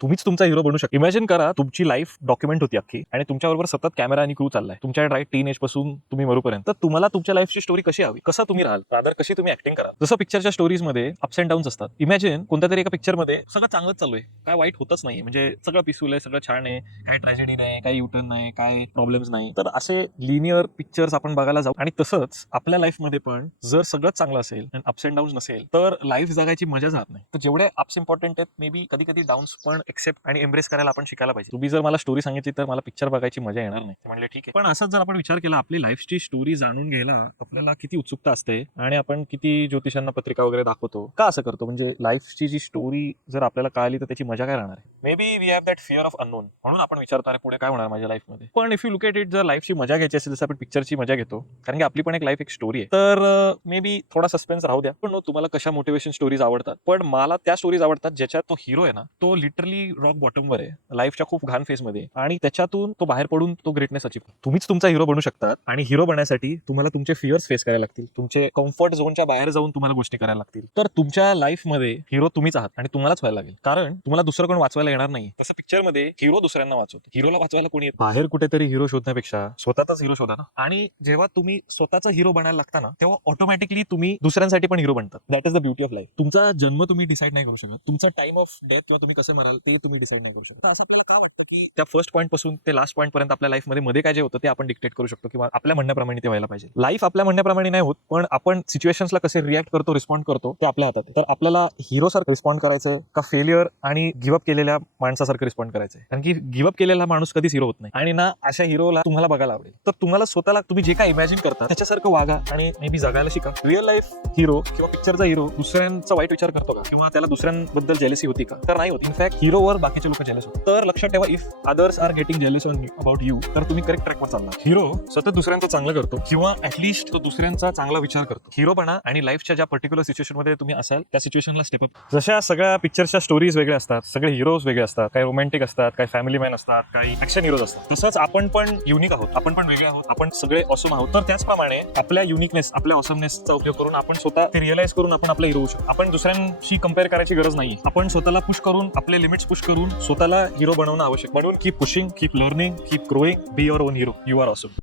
तुम्हीच तुमचा हिरो बनू शकता. इमॅजिन करा तुमची लाईफ डॉक्युमेंट होती अख्खी आणि तुमच्याबरोबर सतत कॅमेरा आणि क्रू चाललाय तुमच्या राईट टीन एज पासून तुम्ही मरूपर्यंत. तर तुम्हाला तुमच्या लाईफची स्टोरी कशी हवी, कसं तुम्ही राहाल, रादर कशी तुम्ही ऍक्टिंग करा. जसं पिक्चरच्या स्टोरीज मध्ये अप्स अँड डाऊन्स असतात. इमॅजिन कोणत्या तरी एका पिक्चर मध्ये सगळं चांगलंच चालू आहे, काय वाईट होतच नाही, म्हणजे सगळं पीसफुल आहे, सगळं छान आहे, काय ट्रॅजेडी नाही, काही युटर्न नाही, काय प्रॉब्लेम्स नाही. तर असे लिनियर पिक्चर्स आपण बघायला जाऊ. आणि तसंच आपल्या लाईफमध्ये पण जर सगळं चांगलं असेल आणि अप्स अँड डाऊन्स नसेल तर लाईफ जगायची मजा जात नाही. तर जेवढे अप्स इम्पॉर्टंट आहेत, मे बी कधी कधी डाऊन्स पण एक्सेप्ट आणि एम्ब्रेस करायला आपण शिकायला पाहिजे. तुम्ही जर मला स्टोरी सांगितली तर मला पिक्चर बघायची मजा येणार नाही. म्हणले ठीक आहे, पण असंच जर आपण विचार केला आपली लाईफची स्टोरी जाणून घ्यायला आपल्याला किती उत्सुकता असते आणि आपण किती ज्योतिषांना पत्रिका वगैरे दाखवतो. का असं करतो, म्हणजे लाईफची जी स्टोरी जर आपल्याला कळाली तर त्याची मजा काय राहणार आहे. Maybe we have that fear of unknown, म्हणून आपण विचारतो अरे पुढे काय होणार माझ्या लाईफमध्ये. पण if you look at it, जर लाईफची मजा घ्यायची असेल जसं आपण पिक्चरची मजा घेतो, कारण की आपली पण एक लाईफ एक स्टोरी आहे, तर मे बी थोडा सस्पेन्स राहू द्या. पण तुम्हाला कशा मोटिवेशन स्टोरीज आवडतात, पण मला त्या स्टोरीज आवडतात ज्याच्यात तो हिरो आहे ना, तो लिटरली रॉक बॉटमवर आहे लाईफच्या खूप घाण फेज मध्ये आणि त्याच्यातून तो बाहेर पडून तो ग्रेटनेस अचीव. तुम्हीच तुमचा हिरो बनू शकतात आणि हिरो बनण्यासाठी तुम्हाला तुमचे फिअर्स फेस करायला लागतील, तुमचे कम्फर्ट झोनच्या बाहेर जाऊन तुम्हाला गोष्टी करायला लागतील. तर तुमच्या लाईफमध्ये हिरो तुम्हीच आहात आणि तुम्हालाच व्हायला लागेल, कारण तुम्हाला दुसरं कोण वाचवायला येणार नाही. तसं पिक्चर मध्ये हिरो दुसऱ्यांना वाचवतो, हिरोला वाचवायला कोणी येत बाहेर कुठेतरी हिरो शोधण्यापेक्षा स्वतःचाच हिरो शोधा ना. आणि जेव्हा तुम्ही स्वतःचा हिरो बनायला लागता ना, तेव्हा ऑटोमॅटिकली तुम्ही दुसऱ्यांसाठी पण हिरो बनतात. That is the beauty of life. तुमचा जन्म तुम्ही डिसाईड नाही करू शकत, तुमचा टाइम ऑफ डेथ किंवा तुम्ही कसं मराल ते तुम्ही डिसाईड नाही करू शकत. असं आपल्याला का वाटतं की त्या फर्स्ट पॉईंट पासून ते लास्ट पॉईंट पर्यंत आपल्या लाईफ मध्ये काय जे होतं ते आपण डिक्टेट करू शकतो किंवा आपल्या म्हणण्याप्रमाणे ते व्हायला पाहिजे. लाईफ आपल्या म्हणण्याप्रमाणे नाही होत, पण आपण सिच्युएशन्सला कसे रिॲक्ट करतो, रिस्पॉन्ड करतो ते आपल्या हातात आहे. तर आपल्याला हिरो सारखं रिस्पॉन्ड करायचं का फेलियर आणि गिव्हअप केलेल्या माणसासारखं रिस्पॉन्ड करायचं, कारण की गिव्हअप केलेला माणूस कधीच हिरो होत नाही आणि ना अशा हिरोला तुम्हाला बघायला आवडेल. तर तुम्हाला स्वतःला तुम्ही जे काय इमॅजिन करता त्याच्यासारखं वागा आणि मे बी जगायला शिका. रिअल लाईफ हिरो किंवा पिक्चरचा हिरो दुसऱ्यांचा वाईट विचार करतो का किंवा त्याला दुसऱ्यांबद्दल जेलसी होती का, तर नाही होत. इनफॅक्ट हिरोवर बाकीचे लोक जेलस होतात. तर लक्षात ठेवा, if others are getting jealous about you तर तुम्ही करेक्ट ट्रॅकवर चालला. हिरो सतत दुसऱ्यांचं चांगलं करतो किंवा ऍटलीस्ट तो दुसऱ्यांचा चांगला विचार करतो. हिरो बना आणि लाईफच्या ज्या पर्टिक्युलर सिच्युएशन मध्ये तुम्ही असाल त्या सिच्युएशनला स्टेप अप. जशा सगळ्या पिक्चरच्या स्टोरीज वेगळ्या असतात, सगळे हिरोज वेगळे असतात, काही रोमॅन्टिक असतात, काही फॅमिली मॅन असतात, काही ऍक्शन हिरोज असतात, तसंच आपण पण युनिक आहोत, आपण पण वेगळे आहोत, आपण सगळे ऑसम आहोत. तर त्याचप्रमाणे आपल्या युनिकनेस, आपल्या ऑसमनेसचा उपयोग करून आपण स्वतः ते रिअलाइज करून आपण आपलं हिरो होऊ शकतो. आपण दुसऱ्यांशी कम्पेअर करायची गरज नाही. आपण स्वतःला पुश करून, आपले लिमिट्स पुश करून स्वतःला हिरो बनवणं आवश्यक. म्हणून keep pushing, keep learning, keep growing, be your own hero. You are awesome.